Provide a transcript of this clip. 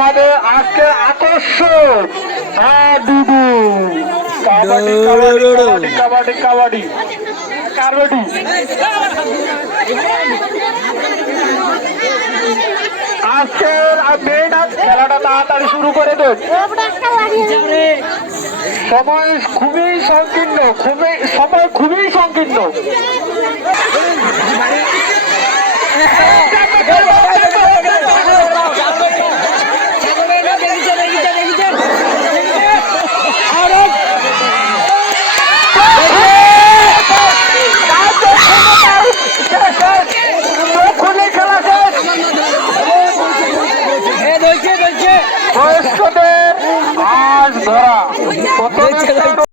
হবে আজকে আকর্ষণ। হ্যাঁ দুদু। কাবাডি কাবাডি কাবাডি কাবাডি কাবাডি। আজকের মেয়েটা খেলাটা তাড়াতাড়ি শুরু করে দেন সময় খুবই সংকীর্ণ, খুবই, সময় খুবই সংকীর্ণ। বয়স্কদের মাছ ধরা।